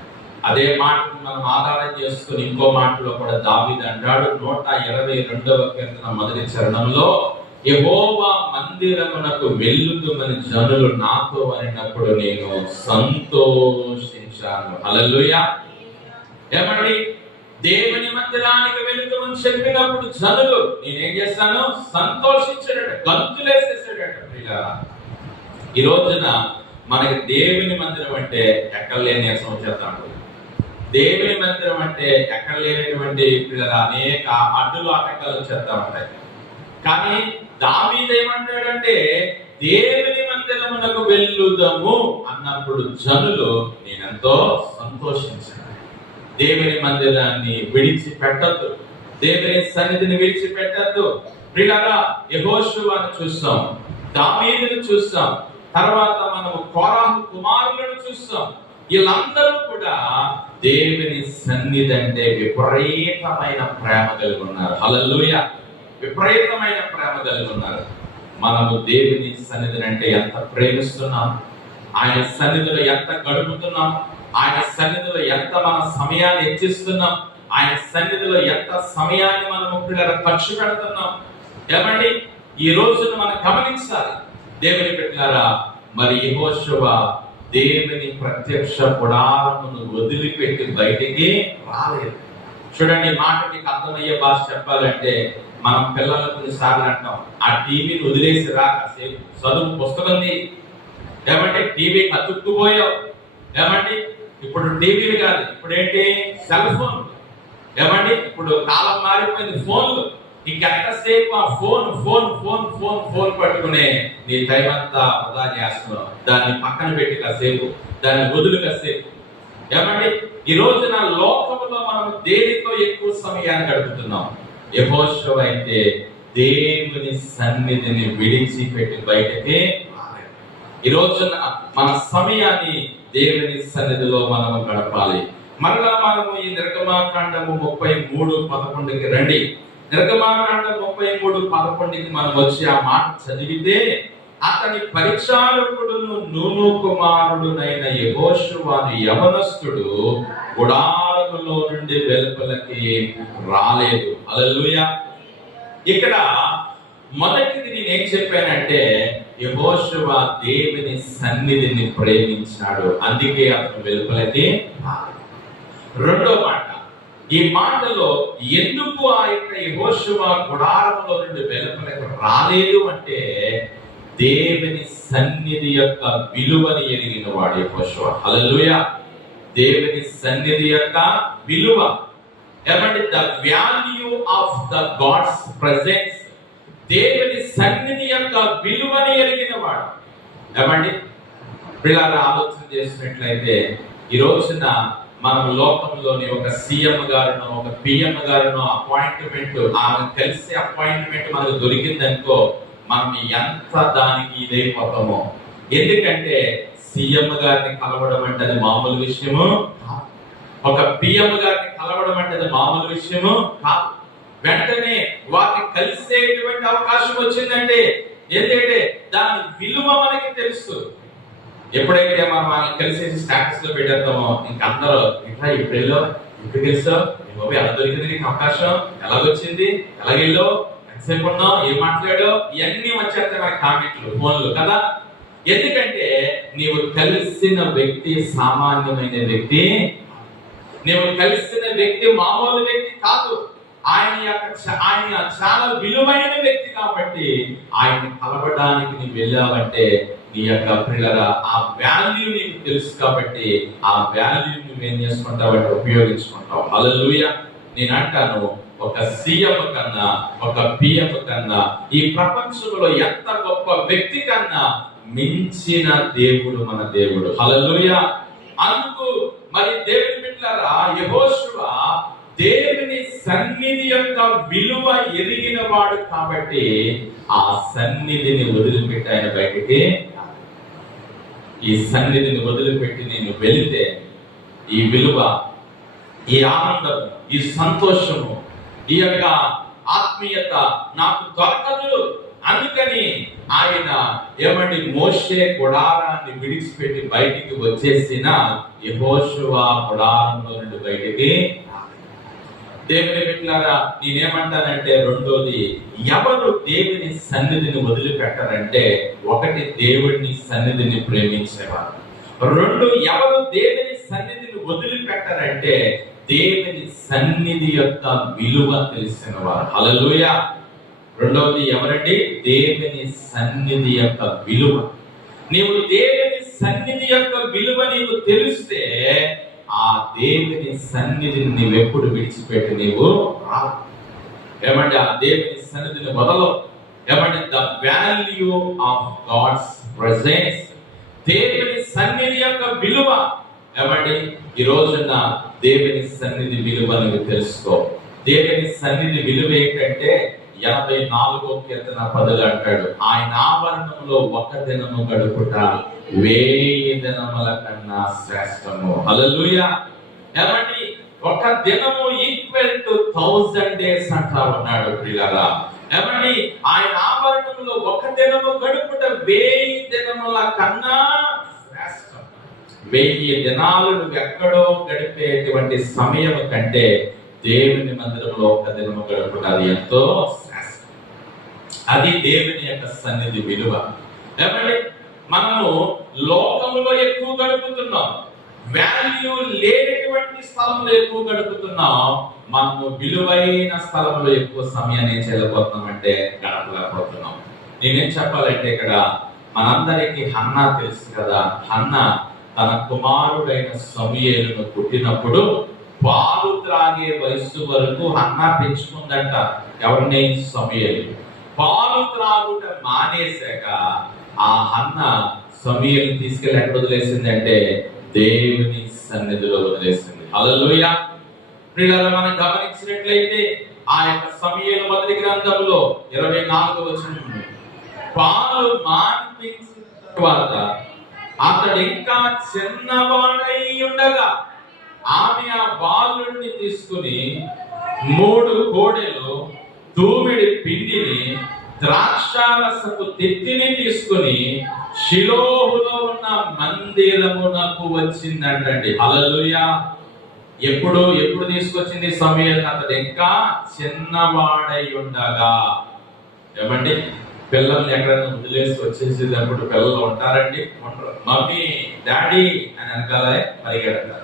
అదే మాటను మనం ఆధారం చేసుకుని ఇంకో మాటలో కూడా దావీదు అంటాడు, 122వ కీర్తన మొదటి చరణంలో, యెహోవా మందిరమునకు వెళ్ళుదుమని జనులు నాతో అనినప్పుడు నేను సంతోషించాను. హల్లెలూయా. ఏమండి, దేవుని మందిరానికి వెళుతామని చెప్పినప్పుడు జనులు నేనేం చేస్తాను? సంతోషించాడట, గంతులేసేసాడట. ఈ రోజున మనకి దేవుని మందిరం అంటే ఎక్కడలేని చేస్తాడు. దేవుని మందిరం అంటే ఎక్కడ లేనటువంటి అనేక అడ్డులు ఆటంకాలు చేస్తా ఉంటాయి. కానీ దావీదు ఏమంటాడంటే దేవుని మందిరమునకు వెళ్ళుదాము అన్నప్పుడు జనులు నేనెంతో సంతోషించాను. దేవుని మందిరాన్ని విడిచిపెట్టద్దు, దేవుని సన్నిధిని విడిచిపెట్టద్దు. ప్రియులారా, యెహోషువను చూస్తాం, దావీదును చూస్తాం, తర్వాత మనము కోరాహు కుమారులను చూస్తాం. వీళ్ళందరూ కూడా దేవుని సన్నిధి అంటే విపరీతమైన ప్రేమ కలిగి ఉన్నారు. హల్లెలూయా! విపరీతమైన ప్రేమ కలిగి ఉన్నారు. మనము దేవుని సన్నిధిని అంటే ఎంత ప్రేమిస్తున్నాం, ఆయన సన్నిధిలో ఎంత గడుపుతున్నాం, ఆయన సన్నిధిలో ఎంత మన సమయాన్ని హెచ్చిస్తున్నాం, ఆయన సన్నిధిలో ఎంత సమయాన్ని మనము పిల్లల ఖర్చు పెడుతున్నాం. ఏమండి, ఈ రోజున మనం గమనించాలి దేవుని బిడ్డలారా. మరి యెహోషువ దేవుని ప్రత్యక్ష గుడారమును వదిలిపెట్టి బయటికి రాలేదు. చూడండి, మాట మీకు అర్థమయ్యే భాష చెప్పాలంటే, మనం పిల్లలకు కొన్నిసార్లు అంటాం, ఆ టీవీని వదిలేసి రా, కాసేపు చదువు పుస్తకం. ఏమంటే టీవీకి అతుక్కుపోయావు. ఏమండి, ఇప్పుడు టీవీలు కాదు, ఇప్పుడు ఏంటి, సెల్ ఫోన్. ఏమండి, ఇప్పుడు కాలం మారిపోయింది, ఫోన్లు. ఇంకెంతసేపు ఆ phone phone phone phone phone పట్టుకునే నీ టైం అంతా వృధా చేస్తున్నావు. దాన్ని పక్కన పెట్టి కాసేపు, దాన్ని వదులు కాసేపు. ఏమండి, ఈ రోజున లోకంలో మనం దేనితో ఎక్కువ సమయాన్ని గడుపుతున్నాం? యెహోషువ అయితే దేవుని సన్నిధిని విడిచిపెట్టి బయటకి రాలేదు. ఈ రోజున మన సమయాన్ని దేవుని సన్నిధిలో మనము గడపాలి. మరలా మనము ఈ నిర్గమాకాండము 33:11కి రండి. నిర్గమాకాండం 33:11కి మనం వచ్చి ఆ మాట చదివితే, అతని పరిచారకుడును నూను కుమారుడునైన యెహోషువను యవనస్తుడు గుడారములో నుండి వెలుపలకి రాలేదు. హల్లెలూయా! ఇక్కడ మొదటిది నేనేం చెప్పానంటే, యెహోషువ దేవుని సన్నిధిని ప్రేమించాడు, అందుకే అతను వెలుపలకి రాలేదు. రెండో మాట, ఈ మాటలో ఎందుకు ఆ యొక్క యెహోషువ గుడారములో నుండి వెలుపలకి రాలేదు అంటే, దేవుని సన్నిధి యొక్క విలువని ఎరిగిన వాడు యెహోషువ. హల్లెలూయా! దేవుని సన్నిధి యొక్క విలువ. ఏమంటే the value of the God's presence. దేవుని సన్నిధి యొక్క విలువని ఎరిగిన వాడు. ఏమండి, పిల్లలు ఆలోచన చేసినట్లయితే, ఈ రోజున మనం లోకంలోని ఒక సీఎం గారునో ఒక పిఎం గారునో అపాయింట్మెంట్, ఆమె కలిసి అపాయింట్మెంట్ మనకు దొరికిందనుకో, మనం ఎంత దానికి ఇదైపోతామో. ఎందుకంటే సీఎం గారిని కలవడం అంటే అది మామూలు విషయము కాదు. ఒక పిఎం గారిని కలవడం అంటే అది మామూలు విషయము కాదు. వెంటనే వారిని కలిసేటువంటి అవకాశం వచ్చిందంటే, ఏంటంటే దాని విలువ మనకి తెలుసు. ఎప్పుడైతే మనం వాళ్ళని కలిసేసి స్టాటస్ లో పెట్టేద్దామో, ఇంకందరూ ఇట్లా ఇప్పుడెల్లో ఇప్పుడు తెలుసో, బాబు ఎలా దొరికింది నీకు అవకాశం, ఎలాగొచ్చింది, ఎలాగెళ్ళో, ఎంతసేపు ఉన్నావు, ఏం మాట్లాడో, ఇవన్నీ వచ్చేస్తాయి మన కామెంట్లు, ఫోన్లు కదా. ఎందుకంటే నీవు కలిసిన వ్యక్తి సామాన్యమైన వ్యక్తి, నీవు కలిసిన వ్యక్తి మామూలు వ్యక్తి కాదు. ఆయన చాలా విలువైన వ్యక్తి కాబట్టి ఆయన కలవడానికి నువ్వు వెళ్ళావంటే నీ యొక్క పిల్లల ఆ వాల్యూ నీకు తెలుసు కాబట్టి ఆ వాల్యూ నువ్వేం చేసుకుంటావంటే ఉపయోగించుకుంటావు. హల్లెలూయా! నేను అంటాను, ఒక సీఎం కన్నా, ఒక పిఎం కన్నా, ఈ ప్రపంచంలో ఎంత గొప్ప వ్యక్తి కన్నా మించిన దేవుడు మన దేవుడు. హల్లెలూయా! అందుకు మరి దేవుని బిడ్డలారా, యెహోషువ దేవుని సన్నిధి యొక్క విలువ ఎరిగిన వాడు కాబట్టి ఆ సన్నిధిని వదిలిపెట్టి ఆయన బయటికి, ఈ సన్నిధిని వదిలిపెట్టి నేను వెళితే ఈ విలువ, ఈ ఆనందం, ఈ సంతోషము, ఈ యొక్క ఆత్మీయత నాకు దొరకదు. అందుకని ఆయన ఏమండి, మోషే గుడారాన్ని విడిచిపెట్టి బయటికి వచ్చేసిన యెహోషువ గుడారంలో నుండి బయటికి. దేవుని బిడ్డలారా, నేనేమంటానంటే, రెండోది, ఎవరు దేవుని సన్నిధిని వదిలిపెట్టారంటే, ఒకటి దేవుని సన్నిధిని ప్రేమించేవారు. రెండు, ఎవరు దేవుని సన్నిధిని వదిలిపెట్టారంటే దేవుని సన్నిధి యొక్క విలువ తెలిసిన వారు. హల్లెలూయా! రెండవది ఎవరండి? దేవుని సన్నిధి యొక్క విలువ. నీవు దేవుని సన్నిధి యొక్క విలువ నీవు తెలిస్తే ఆ దేవుని సన్నిధిని నీవెప్పుడు విడిచిపెట్టి నీవు రావు. ఏమంటే ఆ దేవుని సన్నిధిని వదలవు. ఏమంటే the value of God's presence, దేవుని సన్నిధి యొక్క విలువ. ఏమండి, ఈ రోజున దేవుని సన్నిధి విలువ నువ్వు తెలుసుకో. దేవుని సన్నిధి విలువ ఏంటంటే, 84వ కీర్తన 10 అంటాడు, ఆయన ఆవరణంలో ఒక దినము గడుపుట 1000 దినముల కన్నా శ్రేష్టము. హల్లెలూయా. ఏమండి, ఒక దినము ఈక్వల్ టు 1000 డేస్ అంటా ఉన్నాడు ప్రియులారా. ఏమండి, ఆయన ఆవరణంలో ఒక దినము గడుపుట 1000 దినముల కన్నా శ్రేష్టం. 1000 దినాలు నువ్వు ఎక్కడో గడిపేటువంటి సమయం కంటే దేవుని మందిరంలో ఒక దినము గడుపుట అది ఎంతో శ్రేష్టం. అది దేవుని యొక్క సన్నిధి విలువ. ఏమండి, మనము లోకంలో ఎక్కువ గడుపుతున్నాం, వాల్యూ లేనటువంటి స్థలంలో ఎక్కువ గడుపుతున్నాం. మనము విలువైన స్థలంలో ఎక్కువ సమయాన్ని చేయలేకపోతున్నాం అంటే గడపలేకపోతున్నాం. నేనేం చెప్పాలంటే, ఇక్కడ మనందరికీ హన్నా తెలుసు కదా. హన్నా తన కుమారుడైన సమూయేలును పుట్టినప్పుడు పాలు త్రాగే వయస్సు వరకు హన్నా పెంచుకుందంట. ఎవరిని? సమూయేలు. పాలు త్రాగుట మానేశాక ఆ హన్నా సమూయేలుని తీసుకెళ్ళి ఎక్కడ వదిలేసింది అంటే దేవుని సన్నిధిలో వదిలేసింది. హల్లెలూయా. ప్రియులారా, మనం గమనించినట్లయితే ఆ యొక్క సమూయేలు మొదటి గ్రంథంలో 24వ వచనం, పాలు మాన్పించిన తర్వాత అతడు ఇంకా చిన్నవాడై ఉండగా ఆమె ఆ బాలుడిని తీసుకుని 3 కోడెలు తూమిడి పిండిని ద్రాక్షారసపు తిత్తిని తీసుకుని షిలోహులో ఉన్న మందిరమునకు వచ్చిందంటండి. హల్లెలూయా. ఎప్పుడు తీసుకొచ్చింది సమూయేలు? అతడు ఇంకా చిన్నవాడై ఉండగా. ఏమండి, పిల్లల్ని ఎక్కడైనా వదిలేసి వచ్చేసేటప్పుడు పిల్లలు ఉంటారండి, ఉంటారు. మమ్మీ డాడీ అని వెనకాలే పరిగెడతారు.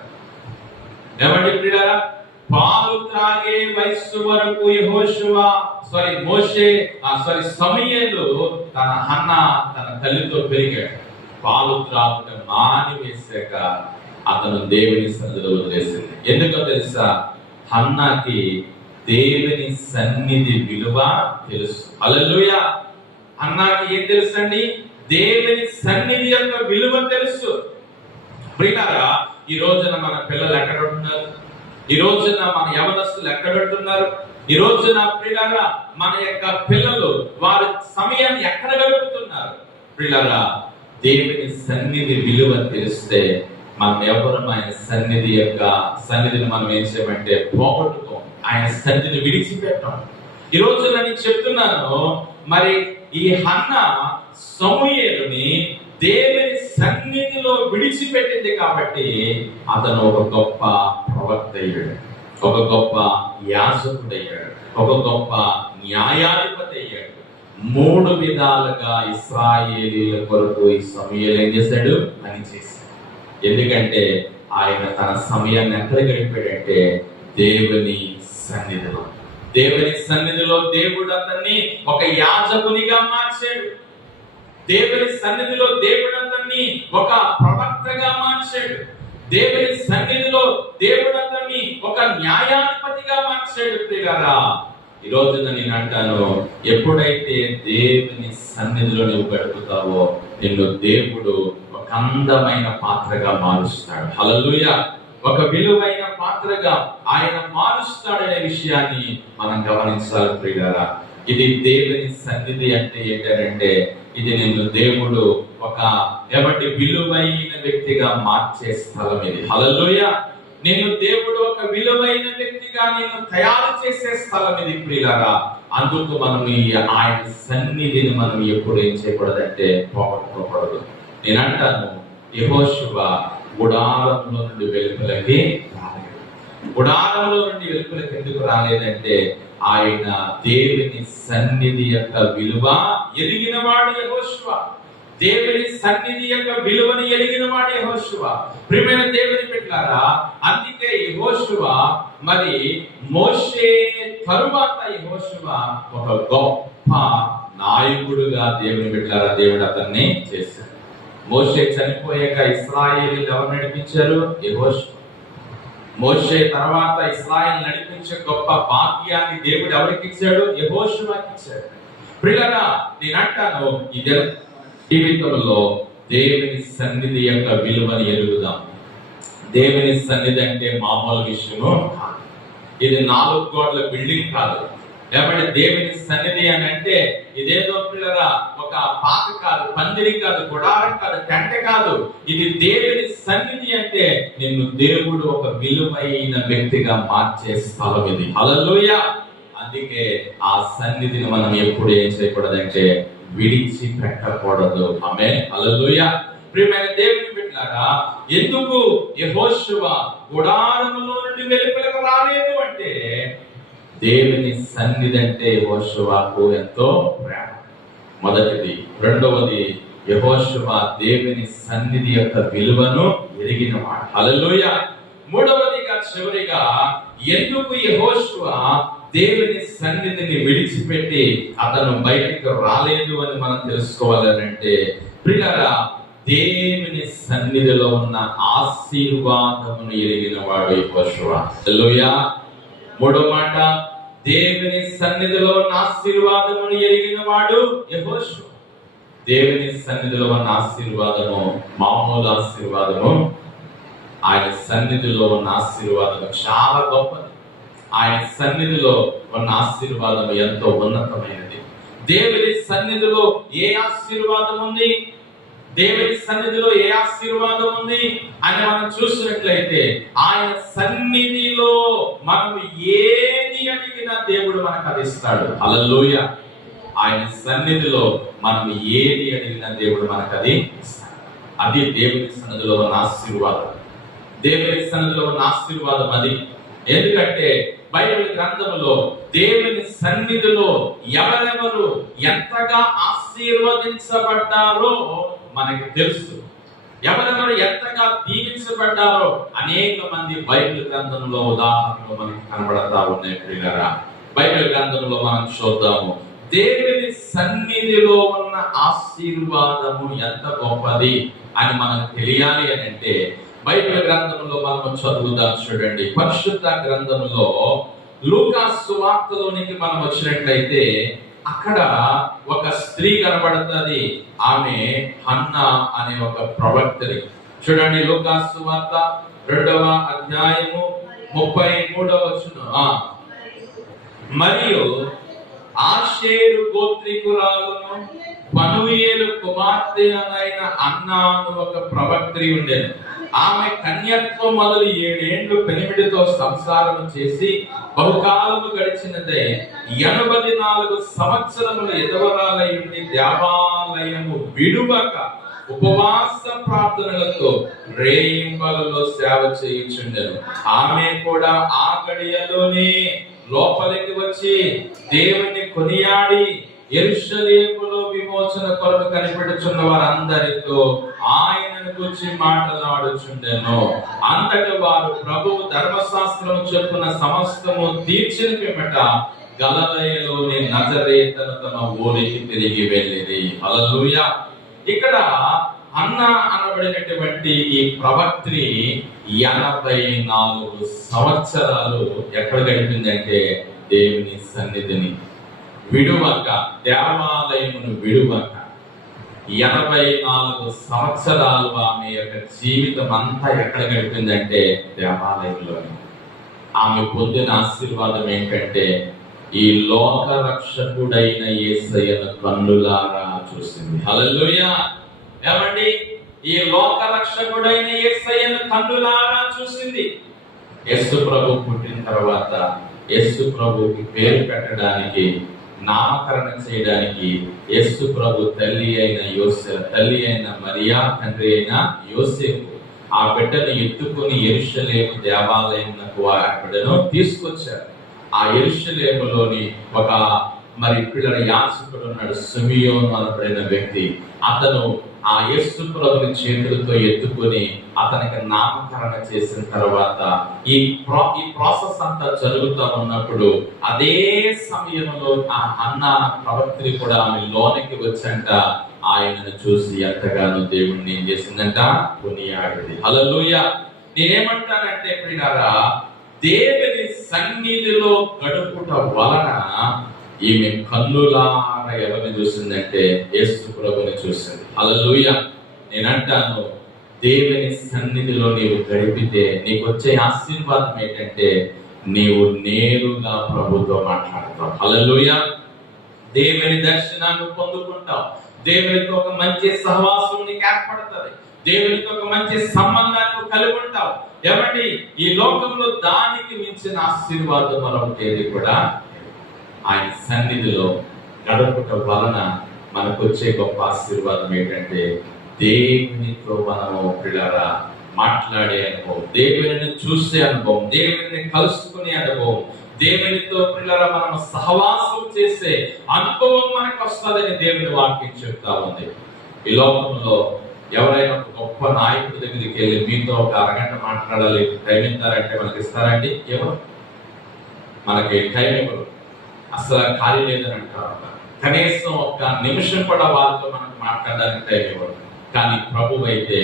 ఏమండి ప్రియులారా, పాలు త్రాగే వయస్సు వరకు సమూయేలు తన హన్నా తన తల్లితో పెరిగాడు. పాలు త్రాగుట మానివేశాక అతను దేవుని సన్నిధిలో వదిలేసింది. ఎందుకో తెలుసా? హన్నాకి దేవుని సన్నిధి విలువ తెలుసు. హల్లెలూయా. హన్నాకి ఏం తెలుసు అండి? దేవుని సన్నిధి యొక్క విలువ తెలుసు. ప్రియులారా, ఈ రోజున మన పిల్లలు ఎక్కడ ఉంటున్నారు? ఈ రోజున మన యవనస్తులు ఎక్కడ ఉంటున్నారు? ఈ రోజున ప్రియులారా, మన యొక్క పిల్లలు వారి సమయాన్ని ఎక్కడ గడుపుతున్నారు? ప్రియులారా, దేవుని సన్నిధి విలువ తెలిస్తే మనం ఎవరు ఆయన సన్నిధిని మనం ఏం చేయమంటే పోగొట్టుకోం, ఆయన సన్నిధిని విడిచిపెట్టాం. ఈ రోజు నేను చెప్తున్నాను, మరి ఈ హన్నా సమూయేలుని దేవుని సన్నిధిలో విడిచిపెట్టింది కాబట్టి అతను ఒక గొప్ప ప్రవక్త అయ్యాడు, ఒక గొప్ప యాజకుడయ్యాడు, ఒక గొప్ప న్యాయాధిపతి అయ్యాడు. 3 విధాలుగా ఇశ్రాయేలీయుల కొరకు ఈ సమూయేలు ఏం చేశాడు? పని చేశాడు. ఎందుకంటే ఆయన తన సమయాన్ని ఎక్కడ గడిపాడంటే దేవుని సన్నిధిలో. దేవుని సన్నిధిలో దేవుడు అతన్ని ఒక యాజకునిగా మార్చాడు. దేవుని సన్నిధిలో దేవుడు అతన్ని ఒక ప్రవక్తగా మార్చాడు. దేవుని సన్నిధిలో దేవుడు అతన్ని ఒక న్యాయాధిపతిగా మార్చాడు. ప్రియులారా, ఈ రోజున నేను అంటాను, ఎప్పుడైతే దేవుని సన్నిధిలో నువ్వు గడుపుతావో నిన్ను దేవుడు ఒక అందమైన పాత్రగా మారుస్తాడు. హల్లెలూయా. ఒక విలువైన పాత్రగా ఆయన మారుస్తాడనే విషయాన్ని మనం గమనించాలి ప్రియులారా. ఇది దేవుని సన్నిధి అంటే ఏంటంటే, ఇది నిన్ను దేవుడు ఒక విలువైన వ్యక్తిగా మార్చే స్థలం ఇది. హల్లెలూయా. నిన్ను దేవుడు ఒక విలువైన వ్యక్తిగా నిన్ను తయారు చేసే స్థలం ఇది ప్రియులారా. అందుకు మనం ఆయన సన్నిధిని మనం ఎప్పుడు ఏం చేయకూడదంటే పోగొట్టుకోకూడదు. నేను అంటాను, యెహోషువ గుడారంలో నుండి వెలుపలకి రాలేదు. గుడారంలో నుండి వెలుపలకి ఎందుకు రాలేదంటే ఆయన దేవుని సన్నిధి యొక్క విలువ ఎరిగినవాడు యెహోషువ. దేవుని సన్నిధి యొక్క విలువని ఎరిగినవాడు యెహోషువ. ప్రియమైన దేవుని బిడ్డలారా, అందుకే యెహోషువ మరి మోషే తరువాత యెహోషువ ఒక గొప్ప నాయకుడుగా దేవుని బిడ్డలారా దేవుడు అతన్ని చేశాడు. మోషే చనిపోయాక ఇశ్రాయేలీయులు ఎవరు నడిపించారు? యెహోషువ. మోషే తర్వాత ఇశ్రాయేలు నడిపించే గొప్ప భాగ్యాన్ని దేవుడు ఎవరికి ఇచ్చాడు? యెహోషువకి ఇచ్చాడు. ప్రియులారా, నేను అంటాను, ఈ జీవితంలో దేవుని సన్నిధి యొక్క విలువని ఎరుగుదాం. దేవుని సన్నిధి అంటే మామూలు విషయము కాదు. ఇది 4 గోడల బిల్డింగ్ కాదు. లేకపోతే దేవుని సన్నిధి అని అంటే ఇదేదో పిల్లరా ఒక పాక కాదు, పందిరి కాదు, గుడారం కాదు, టెంట కాదు. ఇది దేవుని సన్నిధి అంటే నిన్ను దేవుడు ఒక విలువైన వ్యక్తిగా మార్చే స్థలం ఇది. హల్లెలూయా. అందుకే ఆ సన్నిధిని మనం ఎప్పుడు ఏం చేయకూడదంటే విడిచిపెట్టకూడదు. ఆమేన్. హల్లెలూయా. ప్రియమైన దేవుని బిడ్డలారా, ఎందుకు యెహోషువ గుడారములో నుండి వెలుపలకు రాలేదు అంటే దేవుని సన్నిధి అంటే యెహోషువకు ఎంతో ప్రేమ. మొదటిది. రెండవది, యెహోషువ దేవుని సన్నిధి యొక్క విలువను ఎరిగినవాడు. హల్లెలూయా. మూడవదిగా చివరిగా ఎందుకు యెహోషువ దేవుని సన్నిధిని విడిచిపెట్టి అతను బయటికి రాలేదు అని మనం తెలుసుకోవాలంటే ప్రియులారా, దేవుని సన్నిధిలో ఉన్న ఆశీర్వాదమును ఎరిగిన వాడు యెహోషువ. హల్లెలూయా. మూడో మాట, దేవుని సన్నిధిలో ఉన్న ఆశీర్వాదమును ఎరిగిన వాడు యెహోషువ. దేవుని సన్నిధిలో ఉన్న ఆశీర్వాదము మామూలు ఆశీర్వాదము, ఆయన సన్నిధిలో ఉన్న ఆశీర్వాదము చాలా గొప్పది. ఆయన సన్నిధిలో ఉన్న ఆశీర్వాదం ఎంతో ఉన్నతమైనది. దేవుని సన్నిధిలో ఏ ఆశీర్వాదం ఉంది, దేవుని సన్నిధిలో ఏ ఆశీర్వాదం ఉంది అని మనం చూసినట్లయితే ఆయన సన్నిధిలో మనం ఏది అడిగినా దేవుడు మనకు అది ఇస్తాడు. హల్లెలూయా. ఆయన సన్నిధిలో మనం ఏది అడిగినా దేవుడు మనకు అది ఇస్తాడు. అది దేవుని సన్నిధిలో ఉన్న ఆశీర్వాదం. దేవుని సన్నిధిలో ఉన్న ఆశీర్వాదం అది. ఎందుకంటే బైబిల్ గ్రంథములో దేవుని సన్నిధిలో ఎవరెవరు ఎంతగా ఆశీర్వదించబడ్డారో మనకి తెలుసు. ఎవరెవరు ఎంతగా దీవించబడ్డారో అనేక మంది బైబిల్ గ్రంథంలో ఉదాహరణలు మనకి కనబడతా ఉన్నాయి. ప్రియులారా, బైబిల్ గ్రంథంలో మనం చూద్దాము. దేవుని సన్నిధిలో ఉన్న ఆశీర్వాదము ఎంత గొప్పది అని మనకు తెలియాలి అని అంటే బైబిల్ గ్రంథంలో మనం చదువుదాం. చూడండి, పరిశుద్ధ గ్రంథంలో లూకా సువార్తలోనికి మనం వచ్చినట్లయితే అక్కడ ఒక స్త్రీ కనబడుతుంది. ఆమె హన్నా అనే ఒక ప్రవక్తని. చూడండి, లూకా సువార్త 2వ అధ్యాయము 33వ వచనం. మరియు ఆషేరు గోత్రికురాలును పనూయేలు కుమార్తె అయిన అన్నా అను ఒక ప్రవక్త్రి ఉండేది. ఆమె కన్యత్వం మొదలు 7 ఏళ్లు పెనిమిడితో సంసారం చేసి బహుకాలము గడిచినదే 84 సంవత్సరములు ఎదవరాలై ఉండి దేవాలయము విడువక ఉపవాస ప్రార్థనలతో రేయింబలలో సేవ చేయుచుండెను. ఆమె కూడా ఆ గడియలోనే లోపలికి వచ్చి దేవుని కొనియాడి యెరూషలేములో విమోచన కొరకు కనిపెట్టుచున్న వారందరితో ఆయనను గురించి మాట్లాడుచుండెను. అంతటి వారు ప్రభువు ధర్మశాస్త్రము చెప్పున సమస్తము తీర్చిన పిమ్మట గలిలయలోని నజరేతును తమ ఊరికి తిరిగి వెళ్ళిరి. హల్లెలూయా. ఇక్కడ అన్నా అనబడినటువంటి ఈ ప్రవక్త్రి 84 సంవత్సరాలు ఎక్కడ గడిపిందంటే దేవుని సన్నిధిని విడువక, దేవాలయమును విడువక 84 సంవత్సరాలు ఆమె యొక్క జీవితం అంతా ఎక్కడ గడిపిందంటే దేవాలయంలోనే. ఆమె పొందిన ఆశీర్వాదం ఏంటంటే ఈ లోక రక్షకుడైన యేసయ్యను కన్నులారా చూసింది. హల్లెలూయా. ఏమండి, ఈ లోక రక్షకుడైన యేసయ్యను కన్నులారా చూసింది. యేసు ప్రభు పుట్టిన తర్వాత యేసు ప్రభుకి పేరు పెట్టడానికి, నామకరణం చేయడానికి యేసు ప్రభు తల్లి అయిన మరియా, తండ్రి అయిన యోసేపు ఆ బిడ్డను ఎత్తుకుని యెరూషలేము దేవాలయంకు ఆ బిడ్డను తీసుకొచ్చారు. ఆ యెరూషలేములోని ఒక పిల్లల యాజకుడు ఉన్నాడు, సిమియోను అనబడిన వ్యక్తి. అతను ఆ యేసు ప్రభుని చేతులతో ఎత్తుకొని అతనికి నామకరణ చేసిన తర్వాత ఈ ప్రాసెస్ అంతా జరుగుతూ ఉన్నప్పుడు అదే సమయంలో ఆ అన్నా ప్రవక్త్రి కూడా ఆమె లోనికి వచ్చంట ఆయనను చూసి ఎంతగానో దేవుణ్ణి ఏం చేసిందంట, కొనియాడింది. హల్లెలూయా. నేనేమంటానంటే ప్రియులారా, దేవుని సన్నిధిలో గడుపుట వలన ఈమె కన్నులార ఎవరిని చూసిందంటే యేసు ప్రభుని చూసింది. హల్లెలూయా. నేనంటాను, దేవుని సన్నిధిలో నీవు గడిపితే నీకు వచ్చే ఆశీర్వాదం ఏంటంటే నీవు నేరుగా ప్రభుతో మాట్లాడతావు. హల్లెలూయా. దేవుని దర్శనాన్ని పొందుకుంటావు. దేవునితో ఒక మంచి సహవాసం నీకు ఏర్పడుతుంది. దేవునితో ఒక మంచి సంబంధాన్ని కలిగి ఉంటావు. ఏమండి, ఈ లోకంలో దానికి మించిన ఆశీర్వాదం మరొకటి ఏది కూడా ఆయన సన్నిధిలో గడపటం వలన మనకు వచ్చే గొప్ప ఆశీర్వాదం ఏంటంటే దేవునితో మనము పిల్లరా మాట్లాడే అనుభవం, దేవుని చూసే అనుభవం, దేవుని కలుసుకునే అనుభవం, దేవునితో పిల్లరా మనం సహవాసం చేసే అనుభవం మనకు వస్తుందని దేవుని వాక్యం చెప్తా ఉంది. ఈ లోకంలో ఎవరైనా ఒక గొప్ప నాయకుడి దగ్గరికి వెళ్ళి మీతో ఒక అరగంట మాట్లాడాలి, టైం ఇస్తారంటే మనకి ఇస్తారండి? ఎవరు మనకి టైం ఇవ్వరు, అసలు ఖాళీ లేదని అంటారు. కనీసం ఒక నిమిషం కూడా వాళ్ళతో మనకు మాట్లాడడానికి టైం ఇవ్వరు. కానీ ప్రభువు అయితే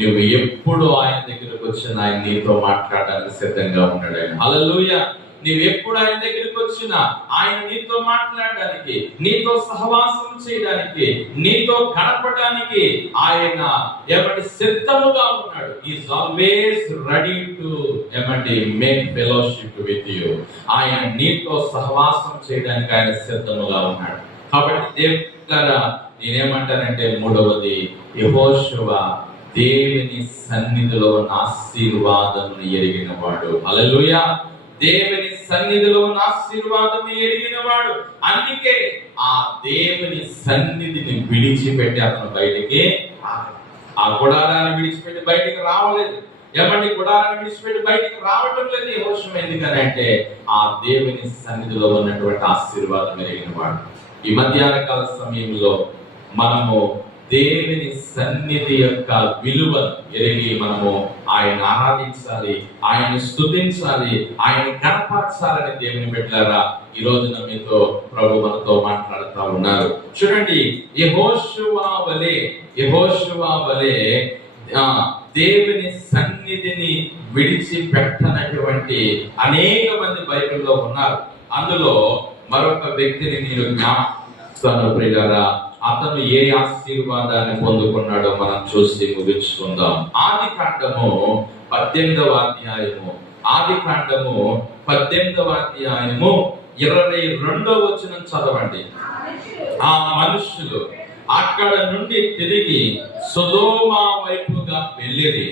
నువ్వు ఎప్పుడు ఆయన దగ్గరకు వచ్చిన ఆయన నీతో మాట్లాడడానికి సిద్ధంగా ఉన్నాడు. ఆయన హల్లెలూయా. నువ్వు ఎప్పుడు ఆయన దగ్గరికి వచ్చినా ఆయన నీతో మాట్లాడడానికి, నీతో సహవాసం చేయడానికి, నీతో గడపడానికి ఆయన ఏమంటే సిద్ధముగా ఉన్నాడు. ఈజ్ ఆల్వేస్ రెడీ టు ఏమంటే మేక్ ఫెలోషిప్ విత్ యు. ఆయన నీతో సహవాసం చేయడానికి ఆయన సిద్ధముగా ఉన్నాడు. కాబట్టి దేవుడా నేనేమంటానంటే మూడవది, యెహోషువ దేవుని సన్నిధిలో ఉన్న ఆశీర్వాదమును ఎరిగిన వాడు. హల్లెలూయా. దేవుని సన్నిధిలో ఉన్న ఆశీర్వాదం ఎరిగిన వాడు. అందుకే ఆ దేవుని సన్నిధిని విడిచిపెట్టి అతను బయటికి, ఆ గుడారాన్ని విడిచిపెట్టి బయటికి రావలేదు. ఏమండి, గుడారాన్ని విడిచిపెట్టి బయటికి రావటం లేదు యెహోషువ. ఎందుకని అంటే ఆ దేవుని సన్నిధిలో ఉన్నటువంటి ఆశీర్వాదం ఎరిగిన వాడు. ఈ మధ్యాహ్న కాల సమయంలో మనము దేవుని సన్నిధి యొక్క విలువను ఎరిగి మనము ఆయన ఆరాధించాలి, ఆయన స్తుతించాలి, ఆయన కనపరచాలని దేవుని బిడ్డలారా ఈ రోజున మీతో ప్రభు మనతో మాట్లాడుతూ ఉన్నారు. చూడండి, యెహోషువ వలె దేవుని సన్నిధిని విడిచిపెట్టనటువంటి అనేక మంది బైబిల్లో ఉన్నారు. అందులో మరొక వ్యక్తిని నేను జ్ఞాపకం ప్రియులారా, అతను ఏ ఆశీర్వాదాన్ని పొందుకున్నాడో మనం చూసి ముగించుకుందాం. ఆదికాండము 18వ అధ్యాయము 22వ వచనం చదవండి. ఆ మనుషులు అక్కడ నుండి తిరిగి సొదొమ వైపుగా వెళ్ళిరి.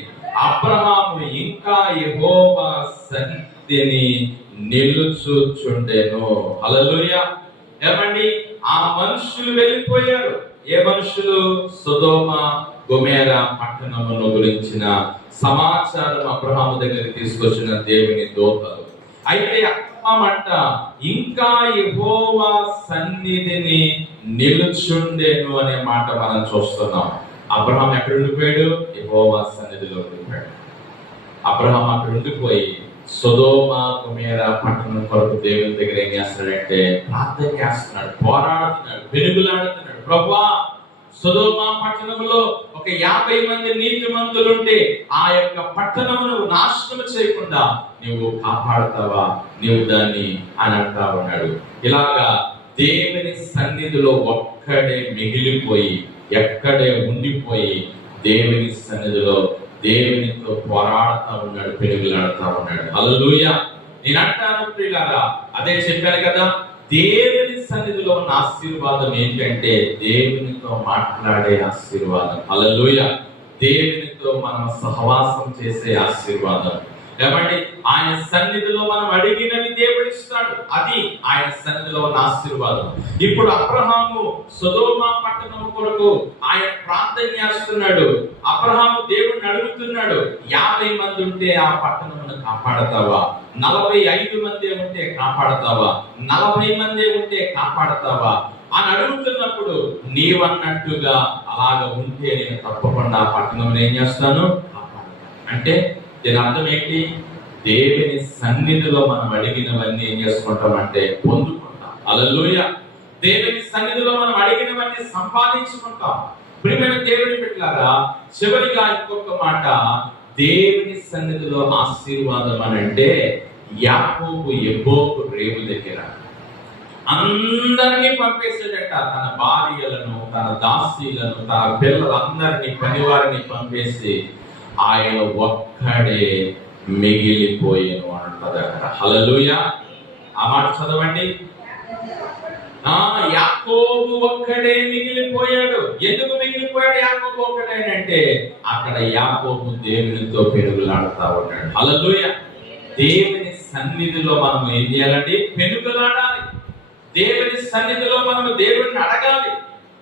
అబ్రహాము ఇంకా యెహోవా సన్నిధిని నిలుచుచుండెను. హల్లెలూయా. ఏమండి, ఆ మనుషులు వెళ్ళిపోయారు. ఏ మనుషులు? సొదొమ గొమొర్రా పట్టణముల గురించిన సమాచారం అబ్రహాము దగ్గరికి తీసుకొచ్చిన దేవుని దూతలు. అయితే అబ్రహాము అంట ఇంకా యెహోవా సన్నిధిని నిలుచుండెను అనే మాట మనం చూస్తున్నాం. అబ్రహాము ఎక్కడ ఉండిపోయాడు? యెహోవా సన్నిధిలో ఉండిపోయాడు. అబ్రహాము అక్కడ ఉండిపోయి సొదొమ గొమొర్రా పట్టణం కొరకు దేవుని దగ్గర ఏం చేస్తున్నాడంటే ప్రార్థన చేస్తున్నాడు, పోరాడుతున్నాడు, పెనుగులాడుతున్నాడు. ప్రభువా, సొదొమ పట్టణంలో ఒక 50 మంది నీతిమంతులుంటే ఆ యొక్క పట్టణమును నాశనం చేయకుండా నువ్వు కాపాడుతావా, నువ్వు దాన్ని అని అంటా ఉన్నాడు. ఇలాగా దేవుని సన్నిధిలో ఒక్కడే మిగిలిపోయి, ఎక్కడే ఉండిపోయి దేవుని సన్నిధిలో దేవునితో పోరాడుతూ ఉన్నాడు, పెనుగులాడుతూ ఉన్నాడు. హల్లెలూయా. నేను అంటాను ప్రియులారా, అదే చెప్పాను కదా, దేవుని సన్నిధిలో ఉన్న ఆశీర్వాదం ఏంటంటే దేవునితో మాట్లాడే ఆశీర్వాదం. హల్లెలూయా. దేవునితో మనం సహవాసం చేసే ఆశీర్వాదం. ఏమండి, ఆయన సన్నిధిలో మనం అడిగినవి దేవుడు ఇస్తాడు. అది ఆయన సన్నిధిలో ఉన్న ఆశీర్వాదం. ఇప్పుడు అబ్రహాము సొదొమ పట్టణం కొరకు ఆయన ప్రార్థన చేస్తున్నాడు. అబ్రహాము దేవుడిని అడుగుతున్నాడు, 50 మంది ఉంటే ఆ పట్టణమును కాపాడతావా? 45 మంది ఉంటే కాపాడతావా? 40 మంది ఉంటే కాపాడతావా అని అడుగుతున్నప్పుడు, నీవన్నట్టుగా అలాగ ఉంటే నేను తప్పకుండా ఆ పట్టణం ఏం చేస్తాను? అంటే దీని అర్థం ఏంటి? దేవుని సన్నిధిలో మనం అడిగినవన్నీ ఏం చేసుకుంటామంటే పొందుకుంటాం. హల్లెలూయా. దేవుని సన్నిధిలో మనం అడిగినవన్నీ సంపాదించుకుంటాం. ప్రియమైన దేవుని బిడ్డలారా, చివరిగా ఇంకొక మాట, దేవుని సన్నిధిలో ఆశీర్వాదం అని అంటే యాకోబు యెబ్బోకు రేవు దగ్గర అందరినీ పంపేసాడట. తన భార్యలను, తన దాసీలను, తన పిల్లలందరినీ, పనివారిని పంపేసి ఆయన ఒక్కడే మిగిలిపోయాను అంటది అక్కడ. హల్లెలూయా. ఆ మాట చదవండి. యాకోబు ఒక్కడే మిగిలిపోయాడు. ఎందుకు మిగిలిపోయాడు యాకోబు ఒక్కడేనంటే అక్కడ యాకోబు దేవునితో పెనుగులాడుతా ఉన్నాడు. హల్లెలూయా. దేవుని సన్నిధిలో మనం ఏం చేయాలండి? పెనుగులాడాలి. దేవుని సన్నిధిలో మనం దేవుడిని అడగాలి.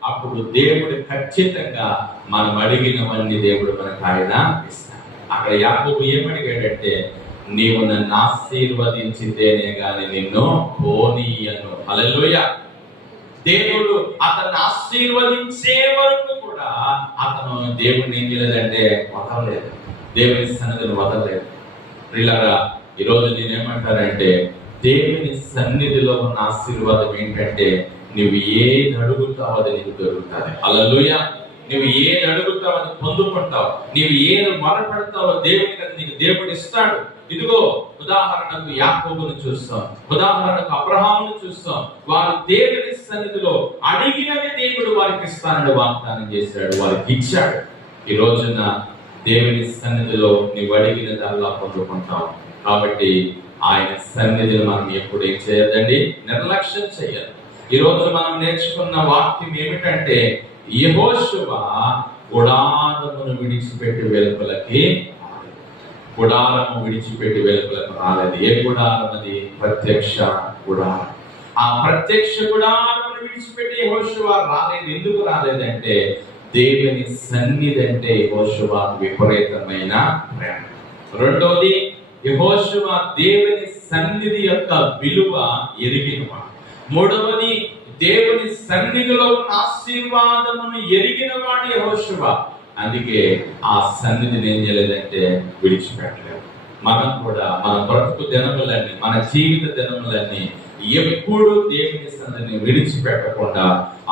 అప్పుడు దేవుడు ఖచ్చితంగా మనం అడిగినవన్నీ దేవుడు మనకు ఆయన ఇస్తాడు. అక్కడ యాకోబు ఏమడిగాడంటే, నీవు నన్ను ఆశీర్వదించితేనే గాని నిన్ను పోనీయను. హల్లెలూయా. దేవుడు అతన్ని ఆశీర్వదించే వరకు కూడా అతను దేవుడిని ఏం చేయలేదంటే వదలలేదు. దేవుని సన్నిధిని వదలలేదు. ప్రియులారా, ఈరోజు నేనేమంటానంటే, దేవుని సన్నిధిలో ఉన్న ఆశీర్వాదం ఏంటంటే, నువ్వు ఏది అడుగుతావు అది నీకు దొరుకుతుంది. హల్లెలూయా. నువ్వు ఏది అడుగుతావు అది పొందుకుంటావు. నువ్వు ఏది మొరపెడతావో దేవునికి అది నీకు దేవుడు ఇస్తాడు. ఇదిగో ఉదాహరణకు యాకోబును చూస్తాం, ఉదాహరణకు అబ్రహామును చూస్తాం. వారు దేవుని సన్నిధిలో అడిగినవి దేవుడు వారికి ఇస్తానని వాగ్దానం చేశాడు, వారికి ఇచ్చాడు. ఈ రోజున దేవుని సన్నిధిలో నీవు అడిగినదల్లా పొందుకుంటావు. కాబట్టి ఆయన సన్నిధిని మనం ఎప్పుడు ఏం చేయదండి? నిర్లక్ష్యం చేయాలి. ఈ రోజు మనం నేర్చుకున్న వాక్యం ఏమిటంటే, యెహోషువ గుడారమును విడిచిపెట్టి వెలుపలకి, గుడారము విడిచిపెట్టి వెలుపలకు రాలేదు. ఏ గుడారం అది? ప్రత్యక్ష గుడారం. ఆ ప్రత్యక్ష గుడారమును విడిచిపెట్టి యెహోషువ రాలేదు. ఎందుకు రాలేదంటే, దేవుని సన్నిధి అంటే యెహోషువ విపరీతమైన ప్రేమ. రెండోది, యెహోషువ దేవుని సన్నిధి యొక్క విలువ ఎరిగినవాడు. మూడవది, దేవుని సన్నిధిలో ఉన్న ఆశీర్వాదమును ఎరిగినవాడు యెహోషువ. అందుకే ఆ సన్నిధిని ఏం చేయలేదంటే విడిచిపెట్టలేదు. మనం కూడా మన బ్రతుకు దినములన్నీ, మన జీవిత దినములన్నీ ఎప్పుడు దేవుని సన్నిధిని విడిచిపెట్టకుండా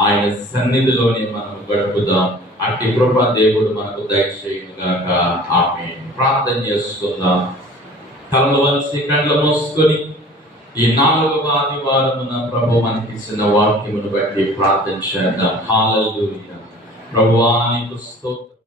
ఆయన సన్నిధిలోనే మనం గడుపుదాం. అట్టి కృప దేవుడు మనకు దయచేయును గాక. ఆమేన్. ప్రార్థన చేసుకుందాం. కళ్ళు వంచి కళ్ళు మూసుకొని ఈ 4వ ఆదివారమున ప్రభు మనకి ఇచ్చిన వాక్యమును బట్టి ప్రార్థన చేద్దాం. హల్లెలూయా. ప్రభువా నీకు స్తోత్రం.